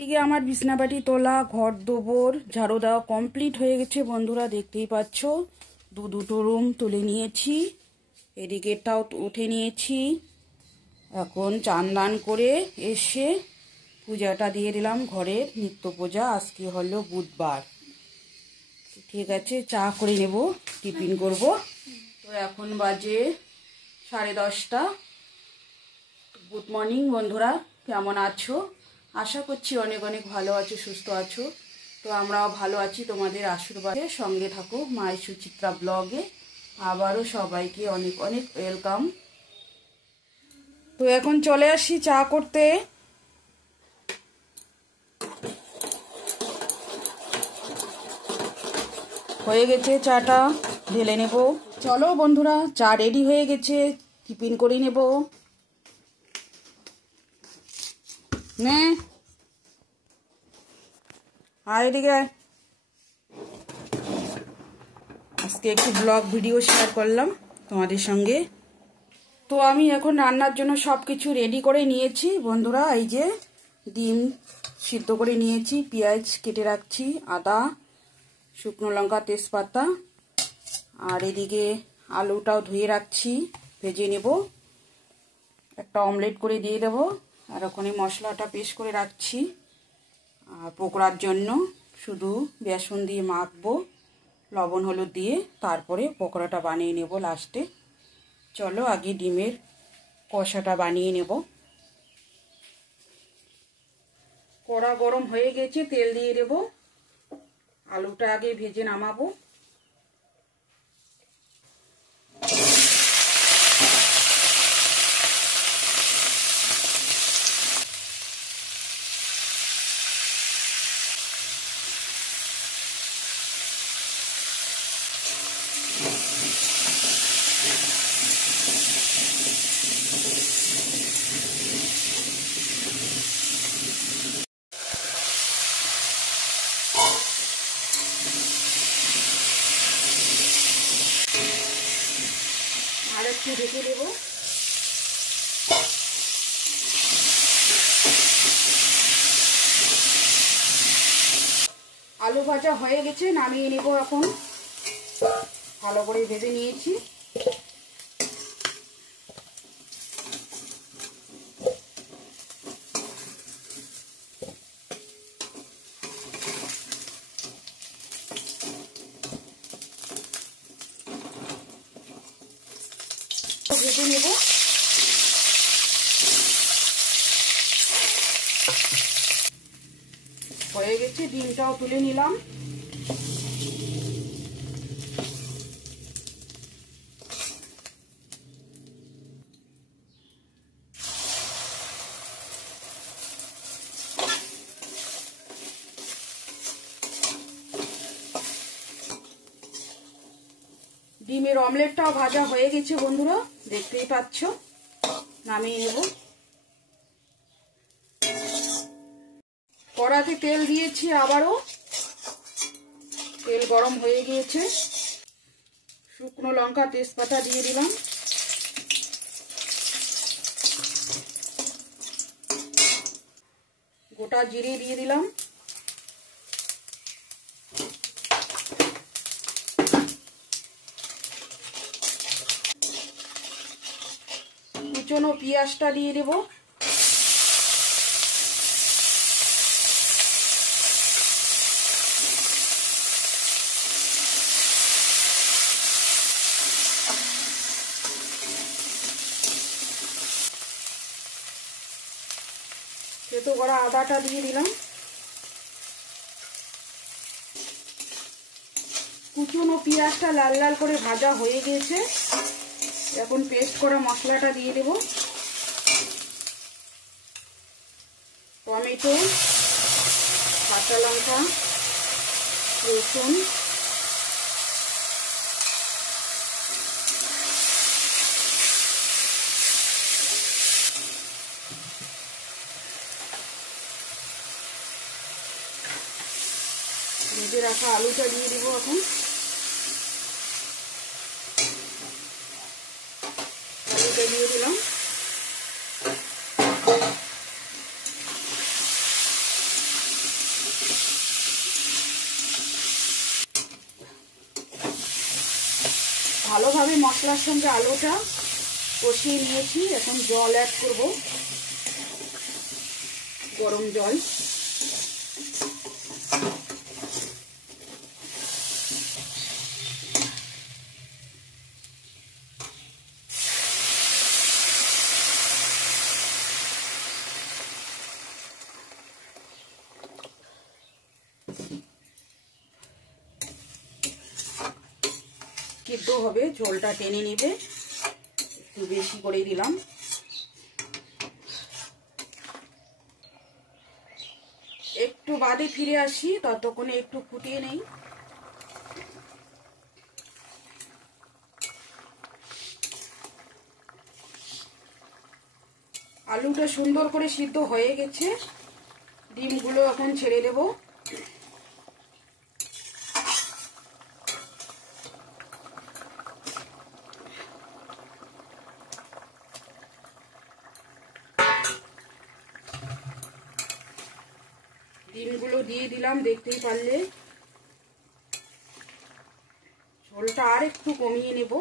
এদিকে আমার বিছনাবাটি তোলা, ঘর দোবর ঝাড়ু দেওয়া কমপ্লিট হয়ে গেছে বন্ধুরা, দেখতেই পাচ্ছ। দুটো রুম তুলে নিয়েছি, এদিকেরটাও উঠে নিয়েছি। এখন চান দান করে এসে পূজাটা দিয়ে দিলাম, ঘরের নিত্য পূজা। আজকে হলো বুধবার, ঠিক আছে। চা করে নেব, টিফিন করব। তো এখন বাজে 10:30। গুড মর্নিং বন্ধুরা, কেমন আছো? আশা করছি অনেক অনেক ভালো আছো, সুস্থ আছো। তো আমরাও ভালো আছি, তোমাদের আশীর্বাদে। সঙ্গে থাকো মাই সুচিত্রা ব্লগে। আবারও সবাইকে অনেক অনেক ওয়েলকাম। তো এখন চলে আসি চা করতে। হয়ে গেছে, চাটা ঢেলে নেব। চলো বন্ধুরা, চা রেডি হয়ে গেছে, টিফিন করে নেব। নে আর এদিকে আজকে একটু ব্লগ ভিডিও শেয়ার করলাম তোমাদের সঙ্গে। তো আমি এখন রান্নার জন্য সব কিছু রেডি করে নিয়েছি বন্ধুরা। এই যে ডিম সিদ্ধ করে নিয়েছি, পেঁয়াজ কেটে রাখছি, আদা, শুকনো লঙ্কা, তেজপাতা, আর এদিকে আলুটাও ধুয়ে রাখছি, ভেজে নেব। একটা অমলেট করে দিয়ে দেবো। আর ওখানে মশলাটা পেস্ট করে রাখছি। আর পকোড়ার জন্য শুধু বেসন দিয়ে মাখবো, লবণ হলুদ দিয়ে, তারপরে পকোড়াটা বানিয়ে নেব লাস্টে। চলো আগে ডিমের কষাটা বানিয়ে নেব। কড়া গরম হয়ে গেছে, তেল দিয়ে দেব। আলুটা আগে ভেজে নামাবো। আর একটু ঢেকে দেব। আলু ভাজা হয়ে গেছে, নামিয়ে নেব এখন। ভালো করে ভেজে নিয়েছি। ভেজে নেব। হয়ে গেছে, ডিমটাও তুলে নিলাম। ডিমের অমলেটটাও ভাজা হয়ে গেছে বন্ধুরা, দেখতেই পাচ্ছ। নামিয়ে নেব। কড়াতে তেল দিয়েছি আবারও, তেল গরম হয়ে গিয়েছে। শুকনো লঙ্কা, তেজপাতা দিয়ে দিলাম। গোটা জিরে দিয়ে দিলাম। কুচনো পেঁয়াজটা দিয়ে দেব। থেতো করা আদাটা দিয়ে দিলাম। কুচনো পেঁয়াজটা লাল লাল করে ভাজা হয়ে গিয়েছে। এখন পেস্ট করা মশলাটা দিয়ে দেব। টমেটো, কাঁচা লঙ্কা, রসুন, ভেজে রাখা আলুটা দিয়ে দেবো এখন। আলুটা দিয়ে দিলাম। ভালোভাবে মশলার সঙ্গে আলুটা কষিয়ে নিয়েছি। এখন জল অ্যাড করব, গরম জল। সিদ্ধ হবে, ঝোলটা টেনে নেবে, একটু বেশি করে দিলাম। একটু বাদে ফিরে আসি, ততক্ষণে একটু ফুটিয়ে নেই। আলুটা সুন্দর করে সিদ্ধ হয়ে গেছে, ডিমগুলো এখন ছেড়ে দেব। ডিমগুলো দিয়ে দিলাম, দেখতেই পারলে। ঝোলটা আর একটু কমিয়ে নেব।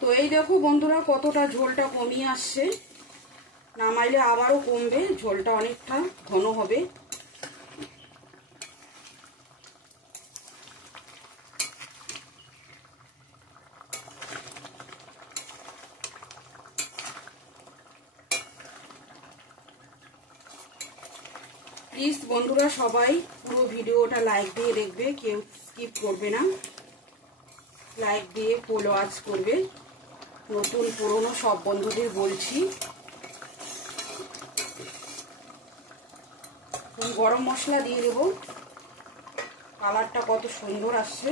তো এই দেখো বন্ধুরা, কতটা ঝোলটা কমিয়ে আসছে। নামাইলে আবারও কমবে, ঝোলটা অনেকটা ঘন হবে। প্লিজ বন্ধুরা সবাই পুরো ভিডিওটা লাইক দিয়ে দেখবে, কেউ স্কিপ করবে না। লাইক দিয়ে ফলো ওয়াচ করবে। নতুন পুরনো সব বন্ধুদের বলছি। গরম মশলা দিয়ে দেব, কালারটা কত সুন্দর আসছে।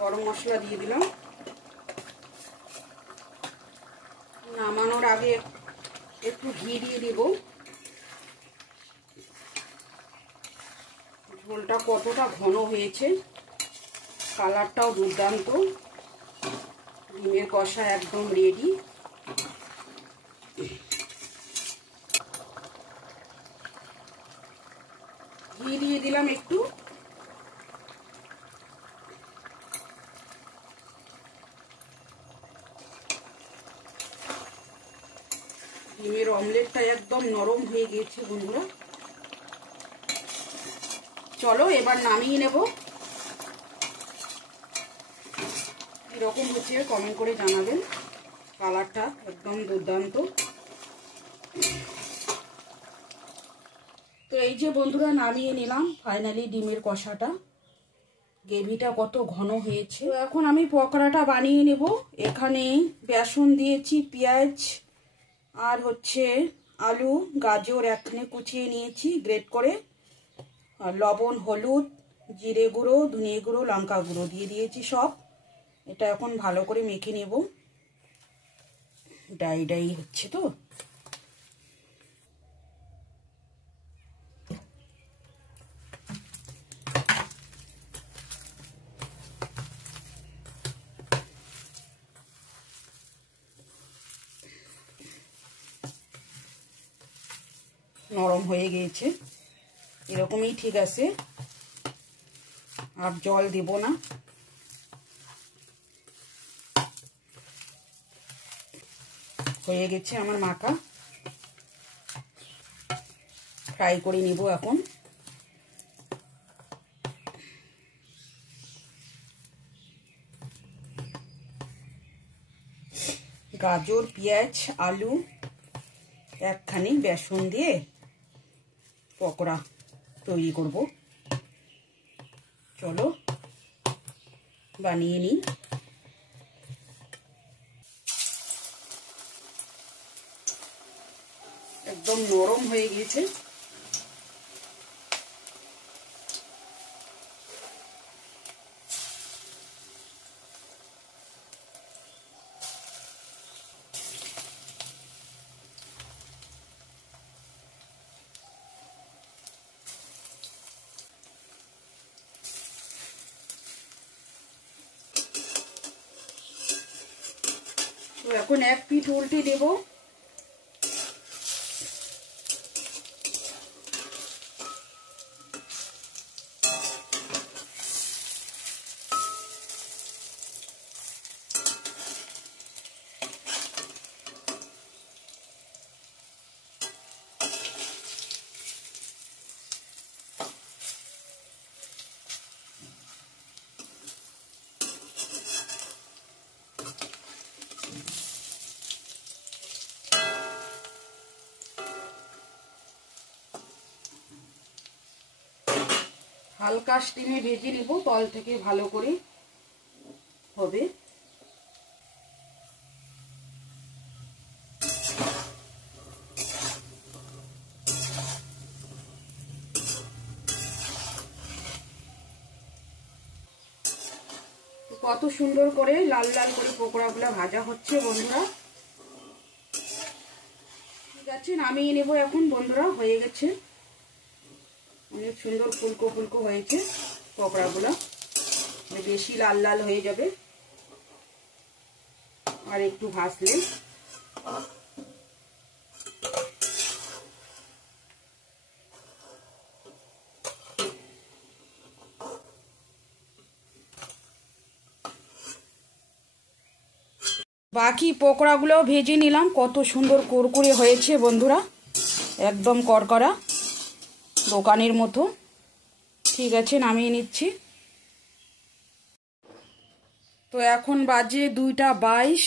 গরম মশলা দিয়ে দিলাম। নামানোর আগে একটু ঘি দিয়ে দেব। ঝোলটা কতটা ঘন হয়েছে, কালারটাও দুর্দান্ত। ডিমের কষা একদম রেডি। ঘি দিয়ে দিলাম একটু। ডিমের অমলেটটা একদম নরম হয়ে গিয়েছে বন্ধুরা। চলো এবার নামিয়ে নেব। এরকম হচ্ছে কমেন্ট করে জানাবেন। কালারটা একদম দুর্দান্ত। তো এই যে বন্ধুরা, নামিয়ে নিলাম ফাইনালি ডিমের কষাটা। গ্রেভিটা কত ঘন হয়েছে। তো এখন আমি পকোড়াটা বানিয়ে নেব। এখানে বেসন দিয়েছি, পেঁয়াজ আর হচ্ছে আলু, গাজর একখানে কুচিয়ে নিয়েছি গ্রেট করে, আর লবণ, হলুদ, জিরে গুঁড়ো, ধনিয়া গুঁড়ো, লঙ্কা গুঁড়ো দিয়ে দিয়েছি সব। এটা এখন ভালো করে মেখে নেব। ডাই ডাই হচ্ছে তো। নরম হয়ে গিয়েছে, এরকমই ঠিক আছে, আর জল দেব না। হয়ে গেছে আমার মাখা। ফ্রাই করে নিব এখন। গাজর, পেঁয়াজ, আলু একখানি বেসন দিয়ে পকোড়া তৈরি করব। চলো বানিয়ে নিই। একদম নরম হয়ে গিয়েছে। তো এখন এক পিঠ উল্টে দেব। হালকা স্টিমে ভেজে নেব, তল থেকে ভালো করে হবে। কত সুন্দর করে লাল লাল করে পকোড়াগুলো ভাজা হচ্ছে বন্ধুরা। ঠিক আছে, নামিয়ে নেব এখন বন্ধুরা। হয়ে গেছে, অনেক সুন্দর ফুলকো ফুলকো হয়েছে পকোড়াগুলো। বেশি লাল লাল হয়ে যাবে আর একটু ভাজলে। বাকি পকোড়াগুলো ভেজে নিলাম, কত সুন্দর কুরকুরে হয়েছে বন্ধুরা, একদম করকরা দোকানের মতো। ঠিক আছে, নামিয়ে নিচ্ছি। তো এখন বাজে 2টা 22।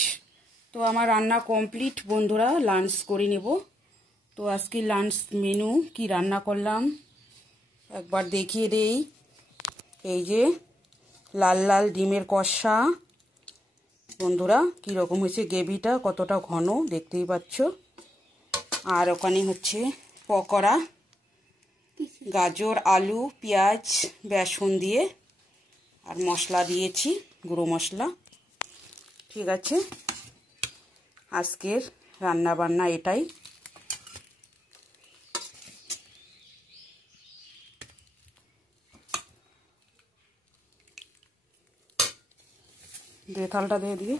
তো আমার রান্না কমপ্লিট বন্ধুরা, লাঞ্চ করে নেব। তো আজকে লাঞ্চ মেনু কি রান্না করলাম একবার দেখিয়ে দেই। এই যে লাল লাল ডিমের কষা বন্ধুরা, কীরকম হয়েছে গ্রেভিটা, কতটা ঘন দেখতেই পাচ্ছ। আর ওখানে হচ্ছে পকোড়া, গাজর আলু পেঁয়াজ বেসন দিয়ে আর মশলা দিয়েছি, গুঁড়ো মশলা। ঠিক আছে, আজকের রান্না বান্না এটাই। দিয়ে থালটা দিয়ে দিয়ে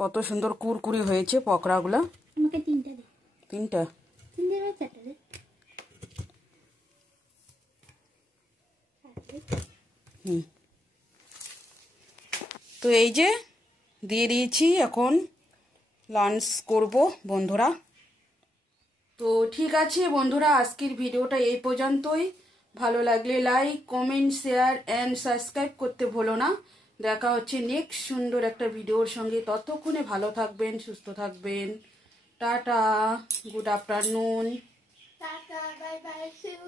কত সুন্দর কুরকুরি হয়েছে পকোড়াগুলো। আমাকে 3টা দে। 3টা? 3 বা 4টা দে। তো এই যে দিয়ে দিয়েছি, এখন লাঞ্চ করব বন্ধুরা। তো ঠিক আছে বন্ধুরা, আজকের ভিডিওটা এই পর্যন্তই। ভালো লাগলে like comment share and subscribe করতে ভুলো না। দেখা হচ্ছে নেক্সট সুন্দর একটা ভিডিওর সঙ্গে। ততক্ষণে ভালো থাকবেন, সুস্থ থাকবেন। টাটা, গুড আফটারনুন। টাটা, বাই বাই, সি ইউ।